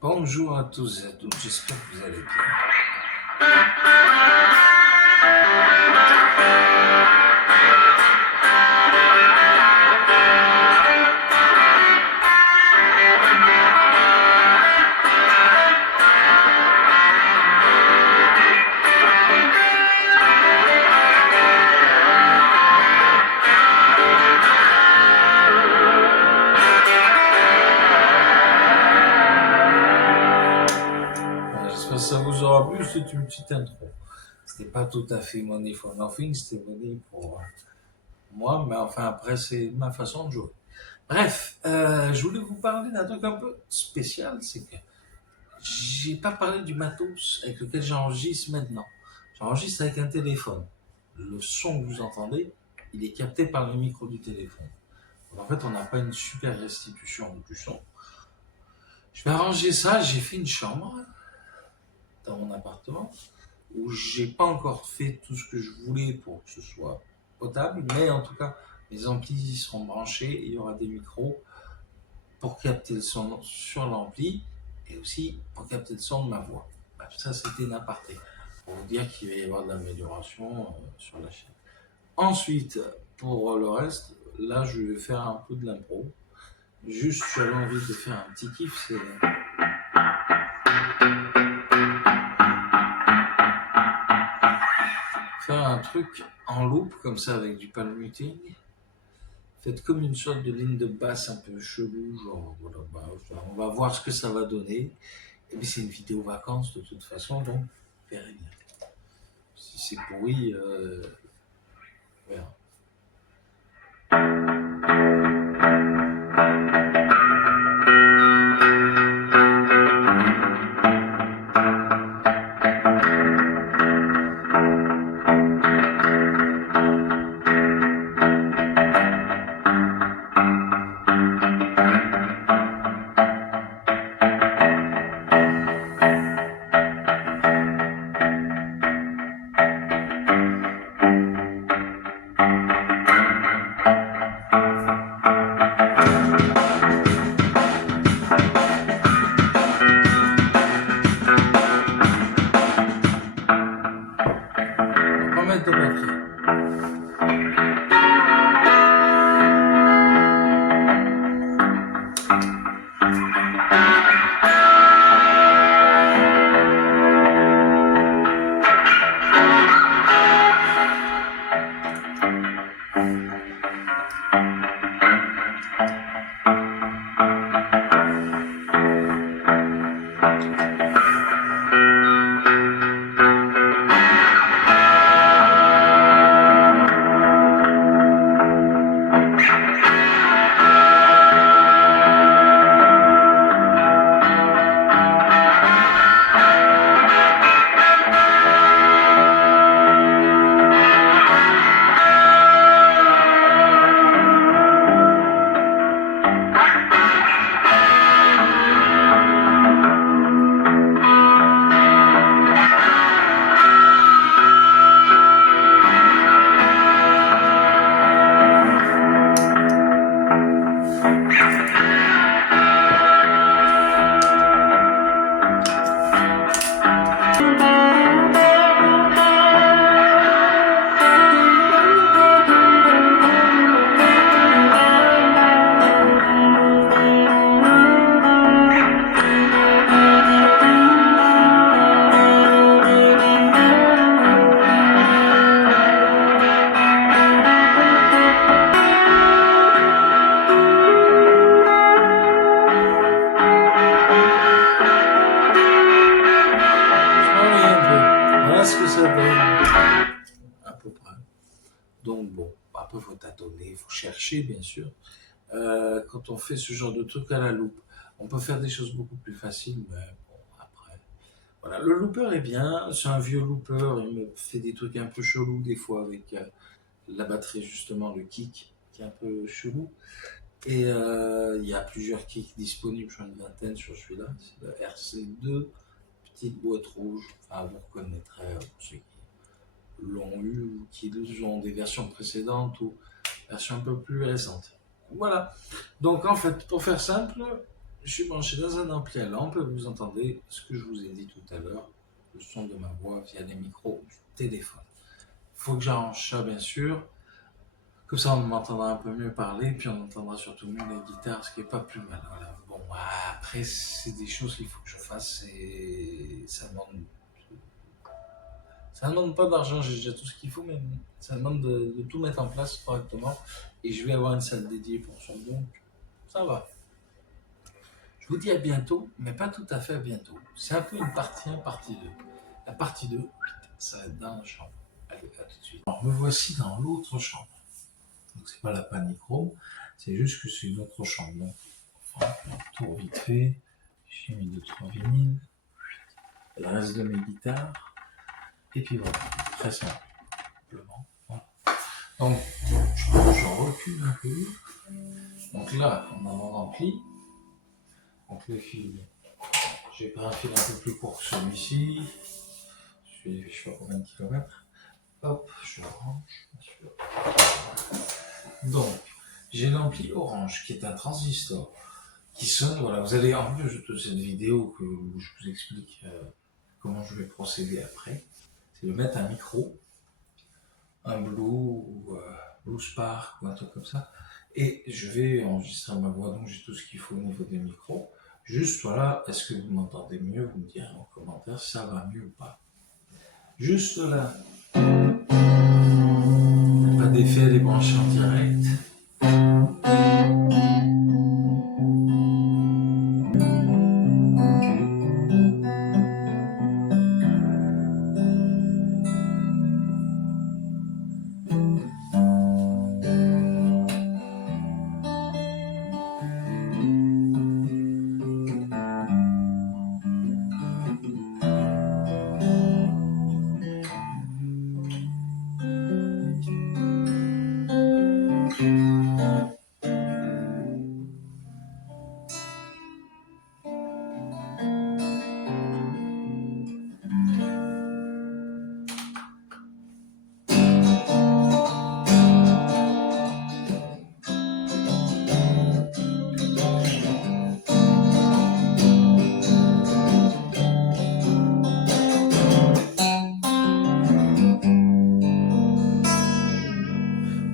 Bonjour à tous et à toutes, j'espère que vous allez bien. J'espère que ça vous aura plu, c'est une petite intro. C'était pas tout à fait Money for Nothing, c'était Money pour moi, mais enfin après c'est ma façon de jouer. Bref, je voulais vous parler d'un truc un peu spécial, c'est que j'ai pas parlé du matos avec lequel j'enregistre maintenant. J'enregistre avec un téléphone. Le son que vous entendez, il est capté par le micro du téléphone. Donc, en fait, on n'a pas une super restitution du son. Je vais arranger ça, j'ai fait une chambre dans mon appartement où j'ai pas encore fait tout ce que je voulais pour que ce soit potable, mais en tout cas, les amplis seront branchés et il y aura des micros pour capter le son sur l'ampli et aussi pour capter le son de ma voix. Bref, ça, c'était une aparté pour vous dire qu'il va y avoir de l'amélioration sur la chaîne. Ensuite, pour le reste, là, je vais faire un peu de l'impro. Juste, j'avais envie de faire un petit kiff, c'est faire un truc en loop comme ça avec du palm muting. Faites comme une sorte de ligne de basse un peu chelou, genre voilà, on va voir ce que ça va donner. Et puis c'est une vidéo vacances de toute façon, donc verrez bien. Si c'est pourri, on verra. On va mettre de batterie. Voilà ce que ça donne, à peu près. Donc bon, après il faut tâtonner, il faut chercher bien sûr. Quand on fait ce genre de truc à la loupe, on peut faire des choses beaucoup plus faciles, mais bon, après. Voilà, le looper est bien, c'est un vieux looper, il me fait des trucs un peu chelous des fois avec la batterie justement, le kick qui est un peu chelou. Et il y a plusieurs kicks disponibles, j'en ai une vingtaine sur celui-là, c'est le RC2, petite boîte rouge, enfin vous reconnaîtrez pour ceux qui l'ont eu ou qui ont des versions précédentes ou versions un peu plus récentes. Voilà. Donc en fait, pour faire simple, Je suis branché dans un ampli à lampe et vous entendez ce que je vous ai dit tout à l'heure, le son de ma voix via les micros du téléphone. Il faut que j'arrange ça, bien sûr. Comme ça, on m'entendra un peu mieux parler, puis on entendra surtout mieux la guitare, ce qui est pas plus mal. Voilà. Bon, après, c'est des choses qu'il faut que je fasse et ça demande pas d'argent, j'ai déjà tout ce qu'il faut, mais ça demande de tout mettre en place correctement. Et je vais avoir une salle dédiée pour ça, donc ça va. Je vous dis à bientôt, mais pas tout à fait à bientôt. C'est un peu une partie 1, partie 2. La partie 2, ça va être dans la chambre. Allez, à tout de suite. Alors, me voici dans l'autre chambre. Donc, c'est pas la Panichrome, c'est juste que c'est une autre chambre. Donc, on va faire un tour vite fait. J'ai mis 2-3 vinyles. Le reste de mes guitares. Et puis voilà, très simplement. Voilà. Donc, je recule un peu. Donc là, on a mon ampli. Donc le fil, j'ai pris un fil un peu plus court que celui-ci. Je sais pas combien de kilomètres. Hop, je range. Donc, j'ai l'ampli orange qui est un transistor qui sonne. Voilà, vous allez en plus de cette vidéo où je vous explique comment je vais procéder après. C'est de mettre un micro, un Blue ou Blue Spark ou un truc comme ça. Et je vais enregistrer ma voix, donc j'ai tout ce qu'il faut au niveau des micros. Juste voilà, est-ce que vous m'entendez mieux? Vous me direz en commentaire si ça va mieux ou pas. Juste là, pas d'effet, les brancher en direct.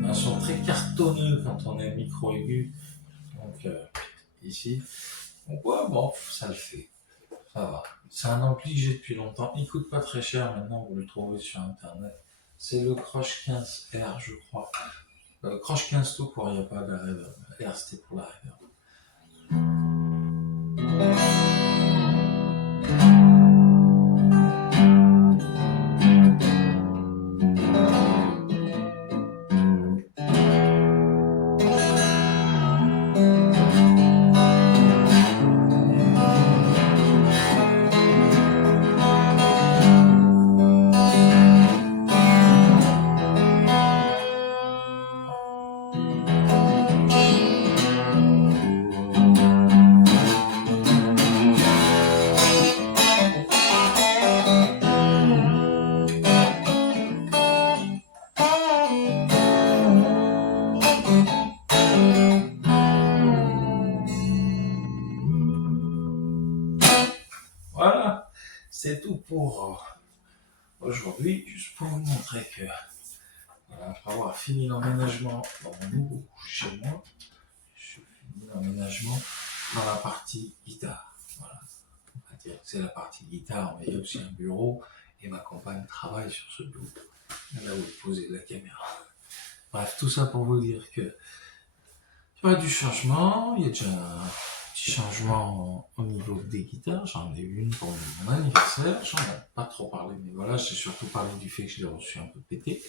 Un son très cartonneux quand on est micro aigu. Donc ici, donc ouais, bon, ça le fait. Ça va. C'est un ampli que j'ai depuis longtemps. Il coûte pas très cher maintenant, vous le trouvez sur internet. C'est le Crush 15R, je crois. Crush 15 tout court, il n'y a pas de reverb. R c'était pour la reverb. Voilà, c'est tout pour aujourd'hui. Juste pour vous montrer que, voilà, après avoir fini l'emménagement dans mon nouveau chez moi, je finis l'emménagement dans la partie guitare. Voilà. On va dire que c'est la partie guitare, mais il y a aussi un bureau et ma compagne travaille sur ce bureau. Là où est posée la caméra. Bref, tout ça pour vous dire que il y aura du changement. Il y a déjà un petit changement au niveau des guitares. J'en ai une pour mon anniversaire. J'en ai pas trop parlé, mais voilà, j'ai surtout parlé du fait que je l'ai reçu un peu pété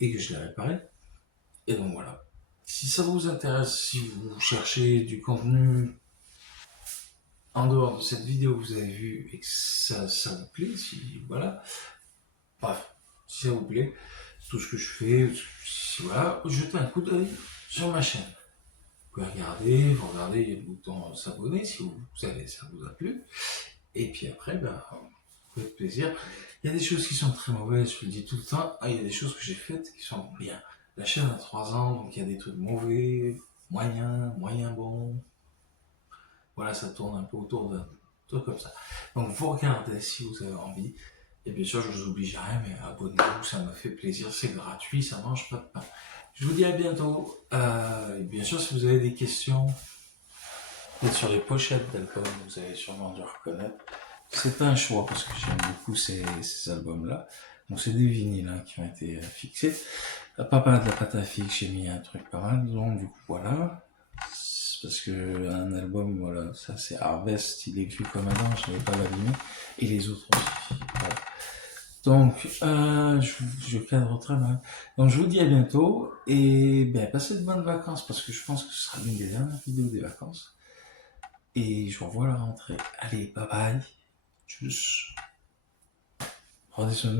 et que je l'ai réparé. Et donc voilà. Si ça vous intéresse, si vous cherchez du contenu en dehors de cette vidéo que vous avez vue et que ça vous plaît, si voilà, bref, si ça vous plaît, tout ce que je fais, si, voilà, jetez un coup d'œil sur ma chaîne. Vous pouvez regarder, vous regardez, il y a le bouton s'abonner si vous savez, ça vous a plu. Et puis après, ben, avec plaisir. Il y a des choses qui sont très mauvaises, je le dis tout le temps. Il y a des choses que j'ai faites qui sont bien. La chaîne a 3 ans, donc il y a des trucs mauvais, moyen bon. voilà, ça tourne un peu autour d'un truc comme ça. Donc vous regardez si vous avez envie. Et bien sûr, je vous oblige à rien, mais abonnez-vous, ça me fait plaisir, c'est gratuit, ça mange pas de pain. Je vous dis à bientôt. Et bien sûr, si vous avez des questions, peut-être sur les pochettes d'albums, vous avez sûrement dû reconnaître. C'est un choix parce que j'aime beaucoup ces albums-là. Donc c'est des vinyles hein, qui ont été fixés. Papa de la pâte à fixe, j'ai mis un truc pas mal. Donc du coup voilà. C'est parce que un album, voilà, ça c'est Harvest, il est écrit comme un an, je n'avais pas l'abîmer. Et les autres aussi. Voilà. Donc, je cadre très mal. Donc, je vous dis à bientôt et ben, passez de bonnes vacances parce que je pense que ce sera l'une des dernières vidéos des vacances. Et je vous revois à la rentrée. Allez, bye bye. Tchuss. Prenez soin de vous.